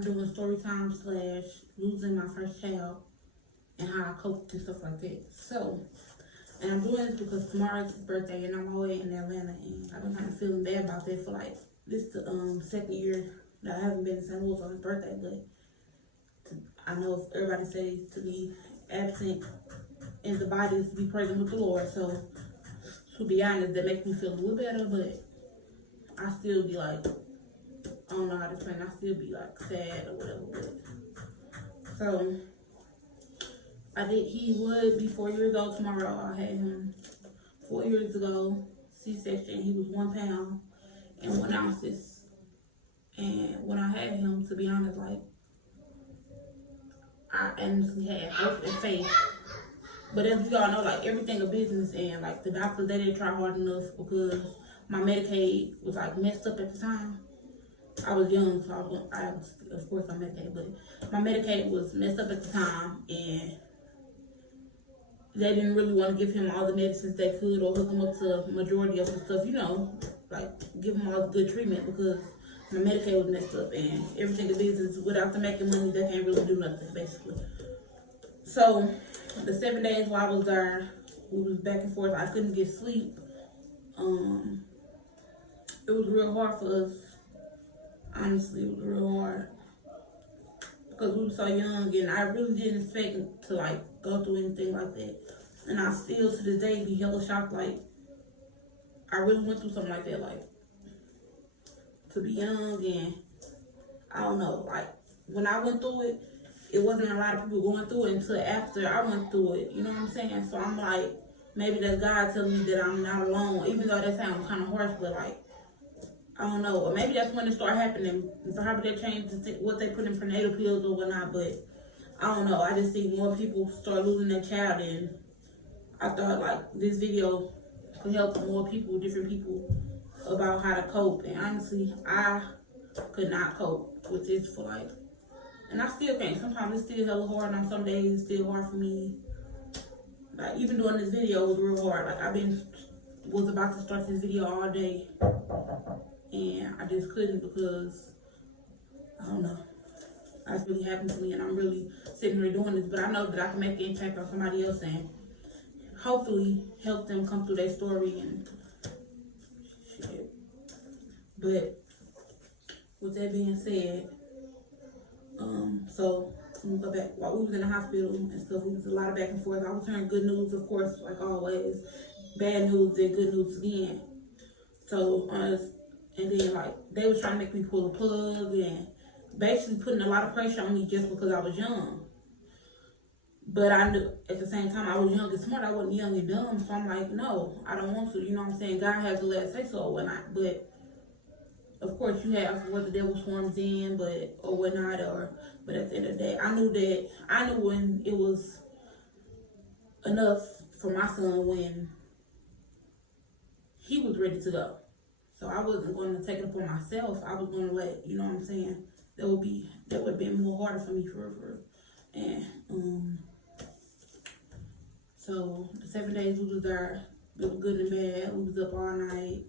I'm doing story time / losing my first child and how I coped and stuff like that. So, and I'm doing this because tomorrow's his birthday and I'm away in Atlanta, and I've been kind of feeling bad about that for like this the second year that I haven't been in St. Louis on his birthday. But I know if everybody says to be absent in the body is to be present with the Lord. So to be honest, that makes me feel a little better, but I still be like, I don't know how to explain. I still be like sad or whatever. But so he would be 4 years old tomorrow. I had him 4 years ago, C-section. He was 1 pound and 1 ounces. And when I had him, to be honest, like, I honestly had hope and faith. But as you all know, like, everything a business, and like the doctors, they didn't try hard enough because my Medicaid was like messed up at the time. I was young, so of course I'm Medicaid, but my Medicaid was messed up at the time, and they didn't really want to give him all the medicines they could or hook him up to majority of the stuff, like give him all the good treatment because my Medicaid was messed up, and everything is business. Without them making money, they can't really do nothing, basically. So the 7 days while I was there, we was back and forth. I couldn't get sleep. It was real hard for us. Honestly, it was real hard because we were so young, and I really didn't expect to like go through anything like that. And I still to this day be hella shocked. Like, I really went through something like that. Like, to be young, and I don't know. Like, when I went through it, it wasn't a lot of people going through it until after I went through it. You know what I'm saying? So I'm like, maybe that's God telling me that I'm not alone, even though that sounds kind of harsh, but like, I don't know. Or maybe that's when it started happening. Perhaps they changed what they put in prenatal pills or whatnot, but I don't know. I just see more people start losing their child, and I thought like this video could help more people, different people, about how to cope. And honestly, I could not cope with this for like, and I still can't. Sometimes it's still hella hard, and on some days it's still hard for me. Like, even doing this video was real hard. Like, was about to start this video all day, and I just couldn't because, I don't know, that's really happened to me, and I'm really sitting here doing this, but I know that I can make an impact on somebody else and hopefully help them come through their story and shit. But with that being said, so let me go back. While we was in the hospital and stuff, we was a lot of back and forth. I was hearing good news, of course, like always, bad news and good news again. So and then like they was trying to make me pull a plug and basically putting a lot of pressure on me just because I was young. But I knew at the same time I was young and smart. I wasn't young and dumb. So I'm like, no, I don't want to. You know what I'm saying? God has the last say so or whatnot. But of course you have what the devil swarms in, or whatnot. But at the end of the day, I knew when it was enough for my son when he was ready to go. So I wasn't going to take it upon myself. I was going to let, you know what I'm saying? That would have been more harder for me for real. And so the 7 days we was there, it was good and bad. We was up all night.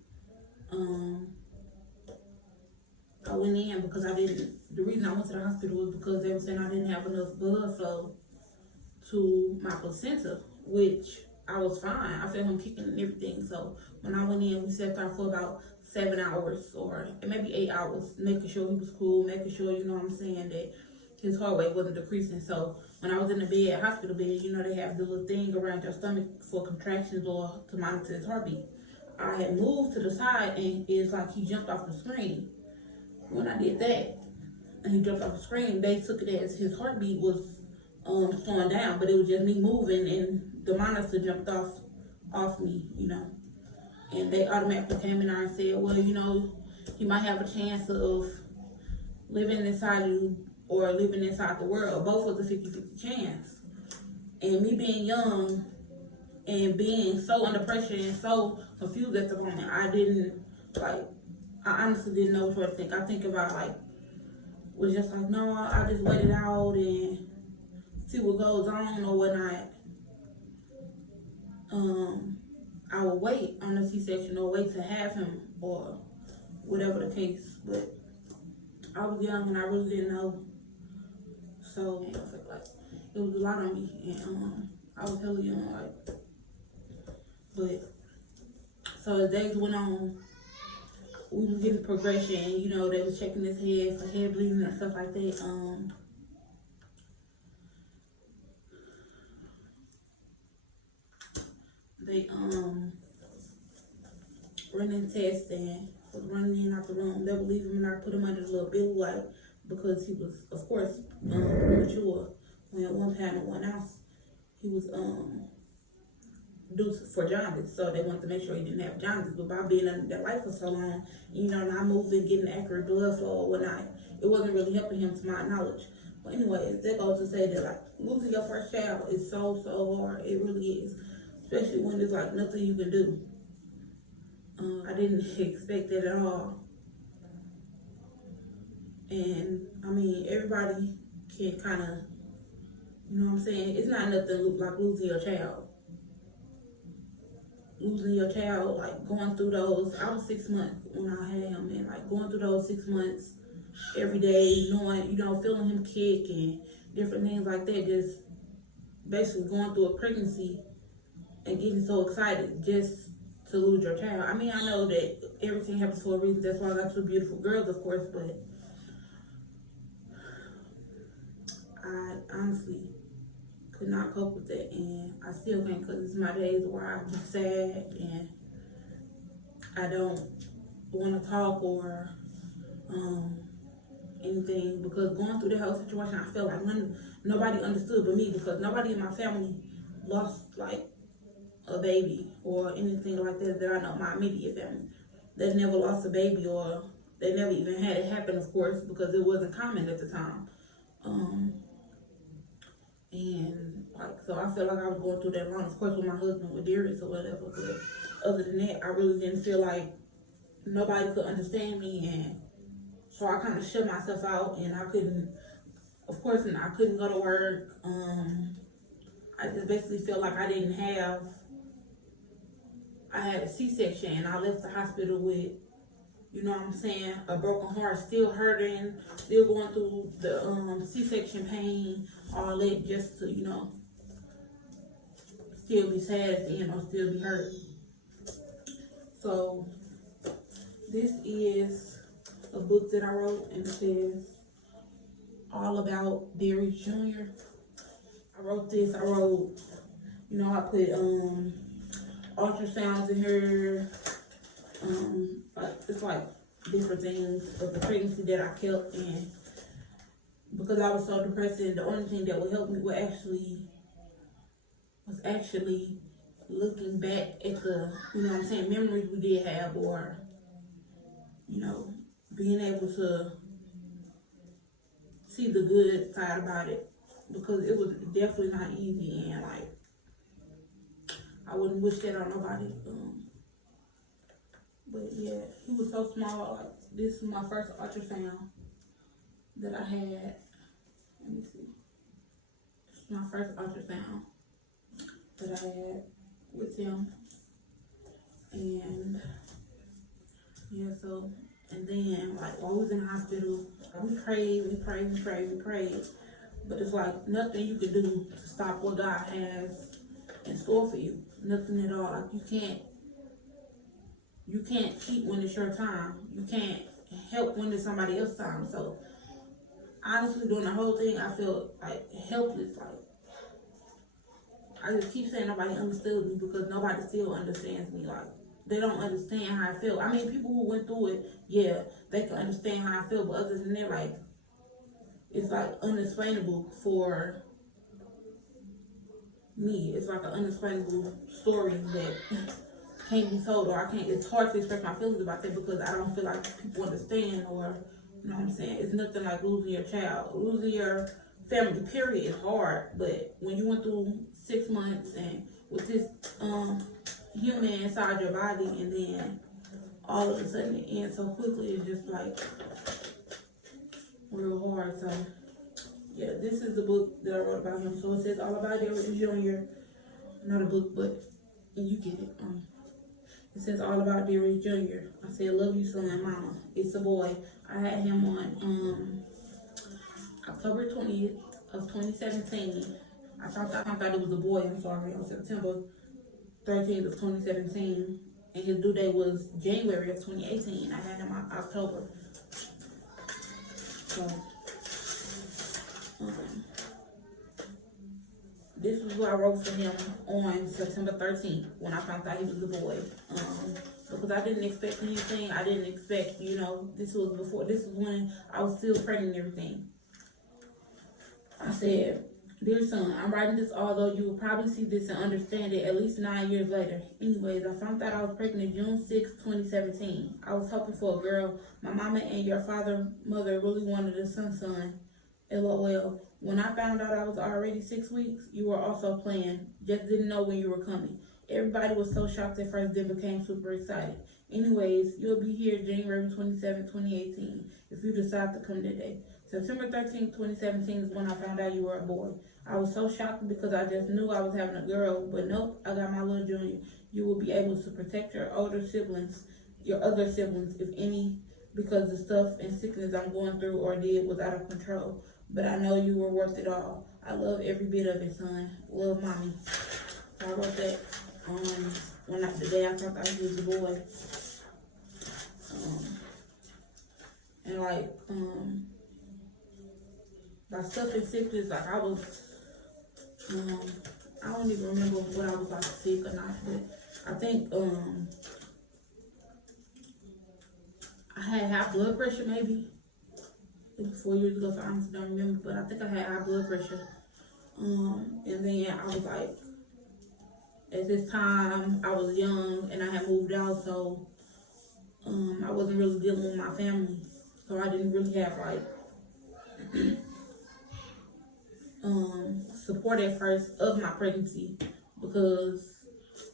I went in because the reason I went to the hospital was because they were saying I didn't have enough blood flow to my placenta, which I was fine. I felt him kicking and everything. So when I went in, we sat there for about 7 hours or maybe 8 hours, making sure he was cool, making sure, you know what I'm saying, that his heart rate wasn't decreasing. So when I was in the bed, hospital bed, they have the little thing around your stomach for contractions or to monitor his heartbeat. I had moved to the side, and it's like he jumped off the screen. When I did that, and he jumped off the screen, they took it as his heartbeat was slowing down, but it was just me moving, and the monitor jumped off me, and they automatically came in there and said, well, he might have a chance of living inside you or living inside the world. Both was a 50-50 chance. And me being young and being so under pressure and so confused at the moment, I honestly didn't know what to think. I think about was just like, no, I just wait it out and see what goes on or whatnot. I will wait on the C-section or wait to have him or whatever the case. But I was young and I really didn't know. So I felt like it was a lot on me, and I was hella young, like. But so as days went on, we was getting progression. You know, they was checking his head for head bleeding and stuff like that. They running tests and was running in out the room. They would leave him and I put him under the little blue light because he was, of course, premature. When one pound and 1 ounce, he was due for jaundice, so they wanted to make sure he didn't have jaundice. But by being under that light for so long, you know, not moving, getting accurate blood flow or whatnot, it wasn't really helping him to my knowledge. But anyway, that goes to say that like losing your first child is so hard. It really is, especially when there's like nothing you can do. I didn't expect that at all. And I mean, everybody can kind of, you know what I'm saying? It's not nothing like losing your child. Losing your child, like going through those, I was 6 months when I had him, and like going through those 6 months every day, knowing, you know, feeling him kick and different things like that, just basically going through a pregnancy and getting so excited just to lose your child. I mean, I know that everything happens for a reason. That's why I got 2 beautiful girls, of course, but I honestly could not cope with that, and I still can't, because it's my days where I'm sad and I don't want to talk or anything, because going through the whole situation, I felt like nobody understood but me, because nobody in my family lost like a baby or anything like that I know. My immediate family, they never lost a baby, or they never even had it happen, of course, because it wasn't common at the time. And like, so I felt like I was going through that wrong, of course, with my husband, with Darius or whatever. But other than that, I really didn't feel like nobody could understand me, and so I kind of shut myself out, and I couldn't, of course, and I couldn't go to work. I just basically felt like I had a C-section, and I left the hospital with, you know what I'm saying, a broken heart, still hurting, still going through the C-section pain, all that, just to, you know, still be sad at the end or still be hurt. So this is a book that I wrote, and it says all about Darius Jr. I wrote, you know, I put ultrasounds in her, it's like different things of the pregnancy that I kept, and because I was so depressed, and the only thing that would help me was actually looking back at the, you know what I'm saying, memories we did have, or, you know, being able to see the good side about it, because it was definitely not easy, and like, I wouldn't wish that on nobody. But yeah, he was so small. Like, this was my first ultrasound that I had. Let me see. This was my first ultrasound that I had with him. And yeah, so, and then like while we was in the hospital, we prayed. But it's like nothing you can do to stop what God has in store for you. Nothing at all. Like, you can't keep when it's your time. You can't help when it's somebody else's time. So honestly, during the whole thing, I felt like helpless. Like, I just keep saying nobody understood me, because nobody still understands me. Like, they don't understand how I feel. I mean, people who went through it, yeah, they can understand how I feel. But other than that, like, it's like unexplainable for me. It's like an unexplainable story that can't be told, or I can't. It's hard to express my feelings about that, because I don't feel like people understand, or, you know what I'm saying. It's nothing like losing your child, losing your family. Period is hard, but when you went through 6 months and with this human inside your body, and then all of a sudden it ends so quickly, it's just like real hard. So yeah, this is the book that I wrote about him. So it says all about Darius Jr. Not a book, but you get it. It says all about Derek Jr. I said, love you, son, mama. It's a boy. I had him on October 20th of 2017. I found out it was a boy, I'm sorry, on September 13th of 2017. And his due date was January of 2018. I had him on October. So, this is what I wrote for him on September 13th when I found out he was a boy. Because I didn't expect anything. I didn't expect, this was when I was still pregnant and everything. I said, dear son, I'm writing this although you will probably see this and understand it at least 9 years later. Anyways, I found out I was pregnant June 6, 2017. I was hoping for a girl. My mama and your mother really wanted a son. LOL. When I found out I was already 6 weeks, you were also playing. Just didn't know when you were coming. Everybody was so shocked at first, then became super excited. Anyways, you'll be here January 27, 2018, if you decide to come today. September 13, 2017 is when I found out you were a boy. I was so shocked because I just knew I was having a girl, but nope, I got my little junior. You will be able to protect your other siblings, if any, because the stuff and sickness I'm going through or did was out of control. But I know you were worth it all. I love every bit of it, son. Love, mommy. So I wrote that the day I found out he was a boy. And my stuff and sickness, I was, I don't even remember what I was sick or not, but I think I had high blood pressure maybe. It was 4 years ago, so I honestly don't remember, but I think I had high blood pressure. And then I was at this time, I was young and I had moved out, so I wasn't really dealing with my family. So I didn't really have support at first of my pregnancy because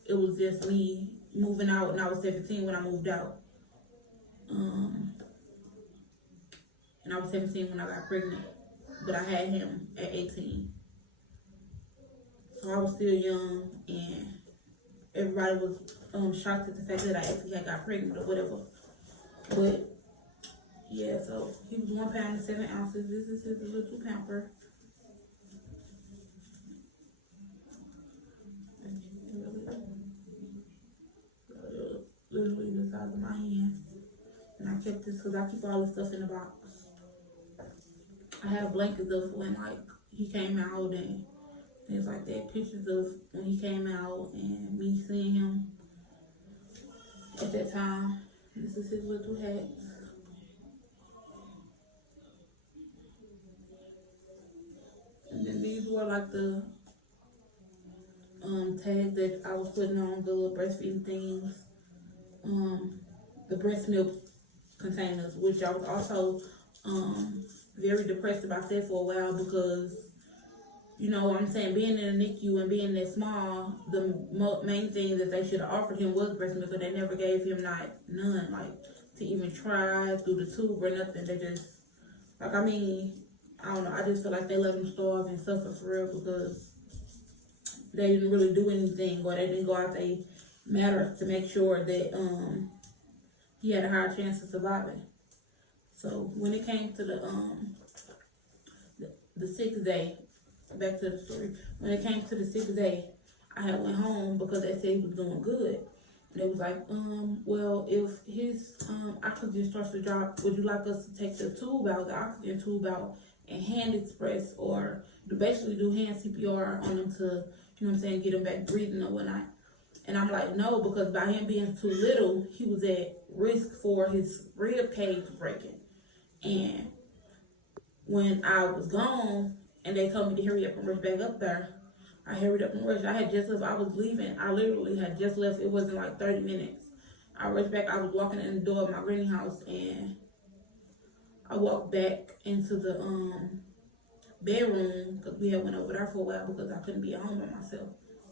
it was just me moving out, and I was 17 when I moved out. And I was 17 when I got pregnant, but I had him at 18. So I was still young, and everybody was shocked at the fact that I actually had got pregnant or whatever. But yeah, so he was 1 pound and 7 ounces. This is his little pamper. Literally the size of my hand. And I kept this because I keep all this stuff in the box. I have blankets of when he came out and things like that. Pictures of when he came out and me seeing him at that time. This is his little hat. And then these were the tags that I was putting on the little breastfeeding things. The breast milk containers, which I was also very depressed about that for a while because, what I'm saying, being in the NICU and being that small, the main thing that they should have offered him was breast milk, but they never gave him none, to even try through the tube or nothing. They just, I don't know, I just feel like they let him starve and suffer for real because they didn't really do anything, or they didn't go out their matter to make sure that he had a higher chance of surviving. So when it came to the 6th day, back to the story, when it came to the 6th day, I had went home because they said he was doing good. And they was well, if his oxygen starts to drop, would you like us to take the oxygen tube out, and hand express, or basically do hand CPR on him to, get him back breathing or whatnot? And I'm like, no, because by him being too little, he was at risk for his rib cage breaking. And when I was gone and they told me to hurry up and rush back up there, I hurried up and rushed. I had just left. I was leaving. I literally had just left. It wasn't 30 minutes. I rushed back. I was walking in the door of my granny house, and I walked back into the bedroom because we had went over there for a while because I couldn't be at home by myself.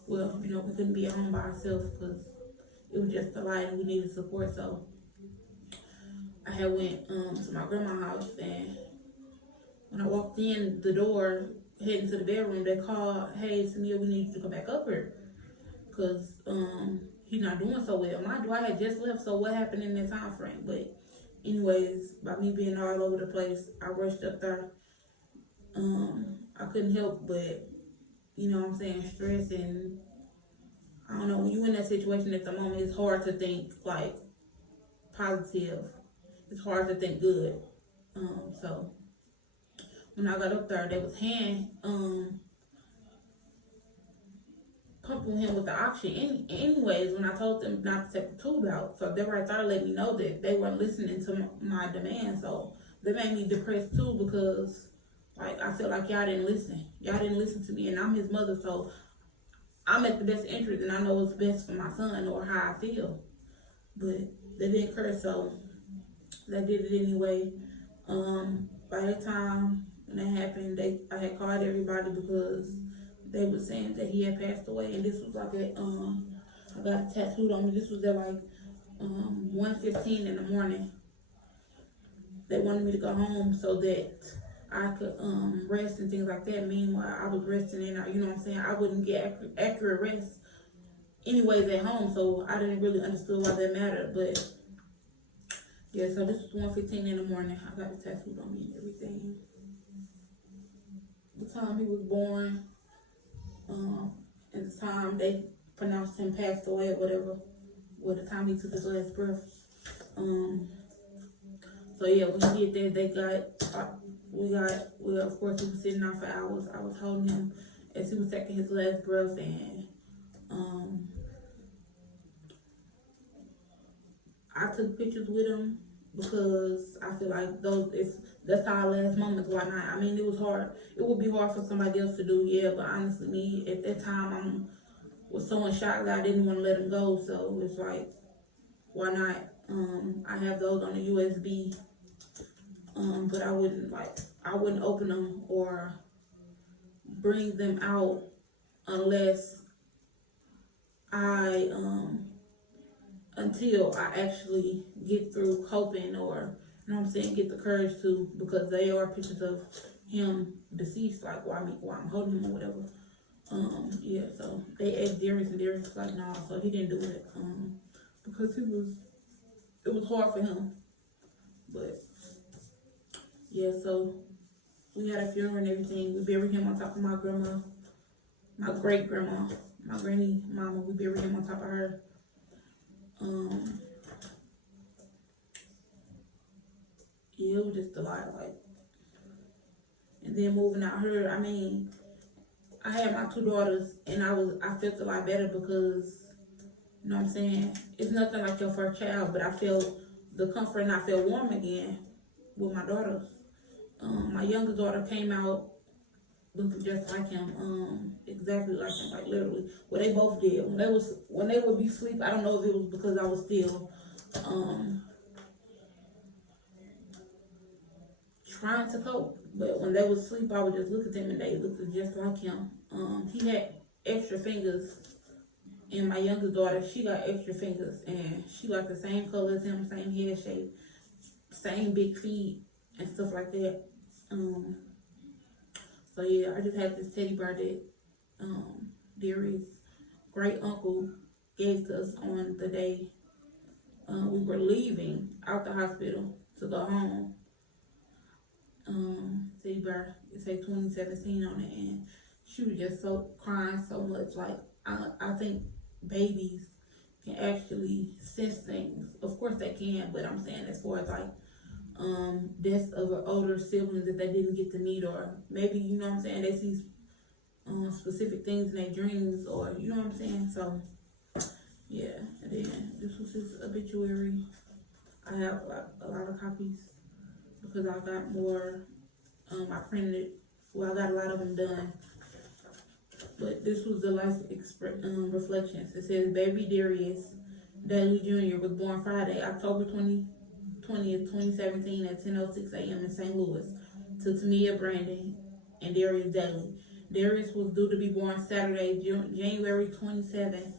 Well, we couldn't be at home by ourselves because it was just a light and we needed support. So I had went to my grandma's house, and when I walked in the door, heading to the bedroom, they called, hey, Samia, we need you to come back up here. Because he's not doing so well. Mind you, I had just left, so what happened in that time frame? But anyways, by me being all over the place, I rushed up there. I couldn't help but, you know what I'm saying, stress. And I don't know, when you in that situation at the moment, it's hard to think like positive. It's hard to think good. So when I got up there, they was pumping him with the oxygen. Anyways, when I told them not to take the tube out, so they right there let me know that they weren't listening to my demands. So they made me depressed too, because like I feel like y'all didn't listen. Y'all didn't listen to me, and I'm his mother, so I'm at the best interest, and I know what's best for my son or how I feel. But they didn't curse, so they did it anyway. By that time when that happened, I had called everybody because they were saying that he had passed away, and this was like I got it tattooed on me. This was at like 1:15 in the morning. They wanted me to go home so that I could rest and things like that. Meanwhile, I was resting, and you know what I'm saying, I wouldn't get accurate rest anyways at home, so I didn't really understand why that mattered. But yeah, so this was 1:15 in the morning. I got it tattooed on me and everything. The time he was born, and the time they pronounced him passed away or whatever, or the time he took his last breath. So yeah, when he did that, we of course, he was sitting out for hours. I was holding him as he was taking his last breath, and I took pictures with him because I feel like that's our last moments. Why not? I mean, it was hard. It would be hard for somebody else to do, yeah, but honestly, me at that time, was so in shock that I didn't want to let him go. So it's like, why not? I have those on the USB, but I wouldn't open them or bring them out unless until I actually get through coping, or, you know what I'm saying, get the courage to, because they are pictures of him deceased, like while I'm holding him or whatever. Yeah, so they asked Darius, and Darius was like, nah, so he didn't do it, because it was hard for him. But yeah, so we had a funeral and everything. We buried him on top of my grandma, my great grandma, my granny mama. We buried him on top of her. Yeah, it was just a lot, like, and then moving out here, I mean, I had my two daughters, and I felt a lot better because, you know what I'm saying, it's nothing like your first child, but I felt the comfort and I felt warm again with my daughters. My youngest daughter came out looking just like him, exactly like him, like literally. Well, they both did. When they would be asleep, I don't know if it was because I was still trying to cope, but when they would sleep, I would just look at them and they looked just like him. He had extra fingers, and my youngest daughter, she got extra fingers, and she got the same color as him, same head shape, same big feet, and stuff like that. So yeah, I just had this teddy bear that Darius' great uncle gave to us on the day we were leaving out the hospital to go home. Teddy bear, it say 2017 on it, and she was just so crying so much. Like, I think babies can actually sense things. Of course they can, but I'm saying as far as like deaths of an older sibling that they didn't get to meet, or maybe, you know what I'm saying, they see specific things in their dreams, or, you know what I'm saying. So yeah, and then this was his obituary. I have a lot of copies because I got more. I printed, well, I got a lot of them done, but this was the life reflections. It says, baby Darius Daly Jr. was born Friday, October 20th, 2017 at 10:06 a.m. in St. Louis to Tamia Brandon and Darius Daly. Darius was due to be born Saturday, January 27,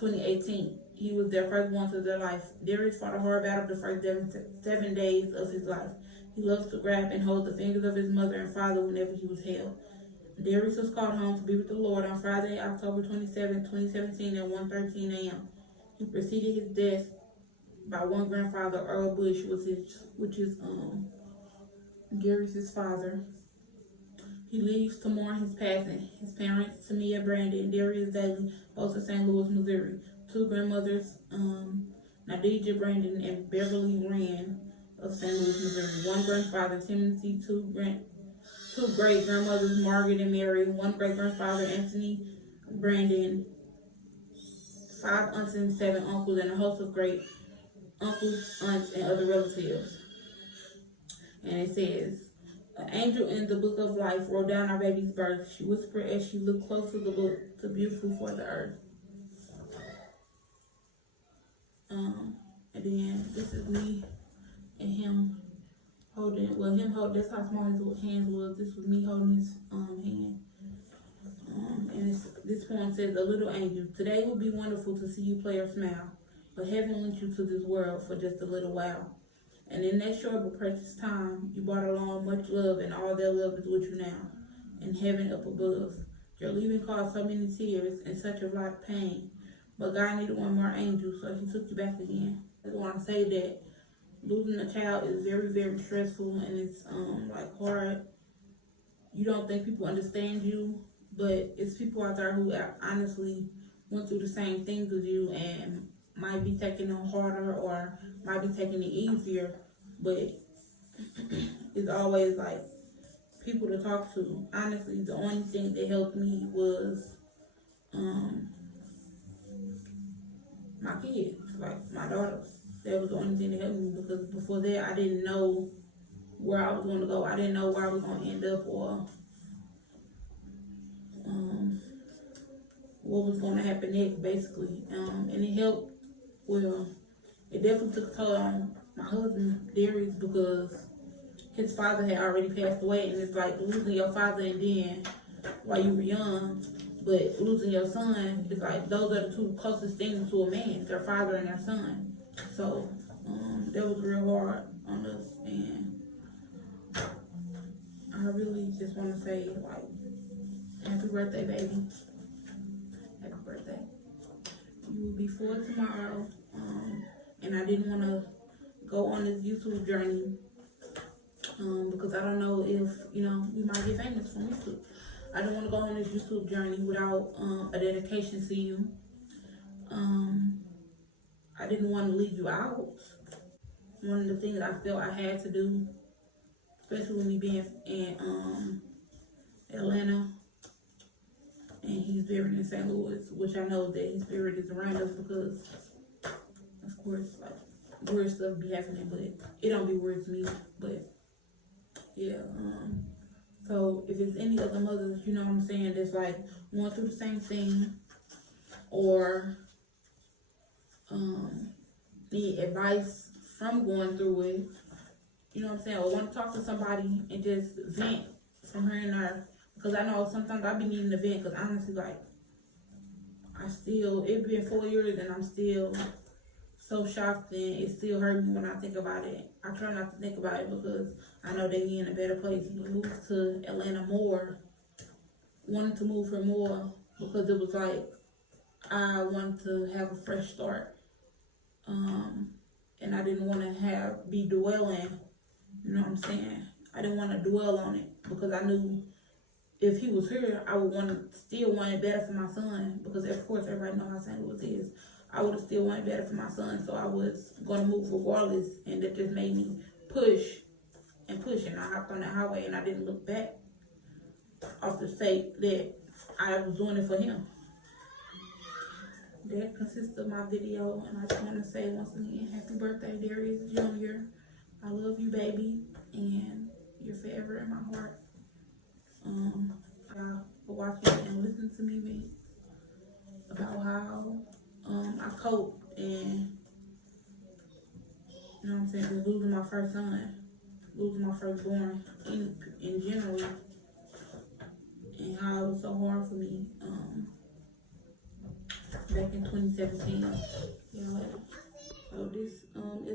2018. He was their firstborn to their life. Darius fought a hard battle the first 7 days of his life. He loves to grab and hold the fingers of his mother and father whenever he was held. Darius was called home to be with the Lord on Friday, October 27, 2017 at 1:13 a.m. He preceded his death by one grandfather, Earl Bush, which is Gary's father. He leaves to mourn his passing. His parents, Tamia Brandon and Darius Daly, both of St. Louis, Missouri. Two grandmothers, Nadija Brandon and Beverly Rand of St. Louis, Missouri. One grandfather, Timothy. Two great grandmothers, Margaret and Mary. One great grandfather, Anthony Brandon. 5 aunts and 7 uncles, and a host of great uncles, aunts, and other relatives. And it says, an angel in the book of life wrote down our baby's birth. She whispered as she looked close to the book, too beautiful for the earth. And then this is me and him holding, well, that's how small his hands was. This was me holding his hand. And this poem says, a little angel, today will be wonderful to see you play or smile, but heaven linked you to this world for just a little while. And in that short but precious time, you brought along much love, and all that love is with you now, in heaven up above. Your leaving caused so many tears and such a lot of pain, but God needed one more angel, so he took you back again. I just want to say that losing a child is very, very stressful, and it's like hard. You don't think people understand you, but it's people out there who honestly went through the same things as you and might be taking it harder or might be taking it easier, but it's always like people to talk to. Honestly, the only thing that helped me was my kids, like my daughters. That was the only thing that helped me, because before that I didn't know where I was going to go. I didn't know where I was going to end up, or what was going to happen next, basically. And it helped. Well, it definitely took a toll on my husband, Darius, because his father had already passed away, and it's like losing your father and then while you were young, but losing your son, it's like those are the two closest things to a man, their father and their son. So that was real hard on us, and I really just want to say, like, happy birthday, baby. Happy birthday. You will be 4 tomorrow, and I didn't want to go on this YouTube journey because I don't know if, we might get famous from YouTube. I don't want to go on this YouTube journey without a dedication to you. I didn't want to leave you out. One of the things I felt I had to do, especially with me being in Atlanta, and he's buried in St. Louis, which I know that his spirit is around us because, of course, like, weird stuff be happening, but it don't be weird to me. But yeah, so if it's any other mothers, you know what I'm saying, that's like going through the same thing, or need advice from going through it, you know what I'm saying, or want to talk to somebody and just vent from here and there, because I know sometimes I be needing to vent, because honestly, like, it's been 4 years and I'm still so shocked, and it still hurts me when I think about it. I try not to think about it because I know that he's in a better place. He moved to Atlanta more, wanted to move here more, because it was like I wanted to have a fresh start. And I didn't want to be dwelling, you know what I'm saying? I didn't want to dwell on it, because I knew if he was here, I would still want it better for my son, because of course everybody knows how St. Louis is. I would have still wanted better for my son, so I was going to move regardless, and that just made me push, and I hopped on the highway, and I didn't look back off the sake that I was doing it for him. That consists of my video, and I just want to say once again, happy birthday, Darius Jr. I love you, baby, and you're forever in my heart. Y'all for watching and listening to me vent about how I coped, and you know what I'm saying, just losing my first son, losing my firstborn in general, and how it was so hard for me back in 2017. You know, so this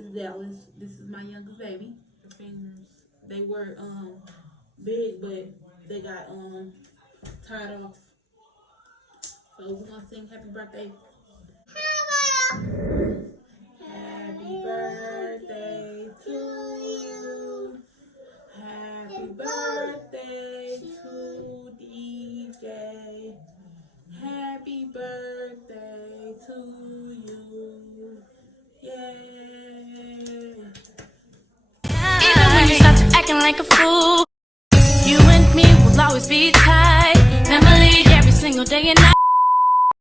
is Dallas. This is my youngest baby. Her fingers, they were big, but they got tied off. So we're gonna sing happy birthday. like a fool. You and me will always be tight. Family every single day and night.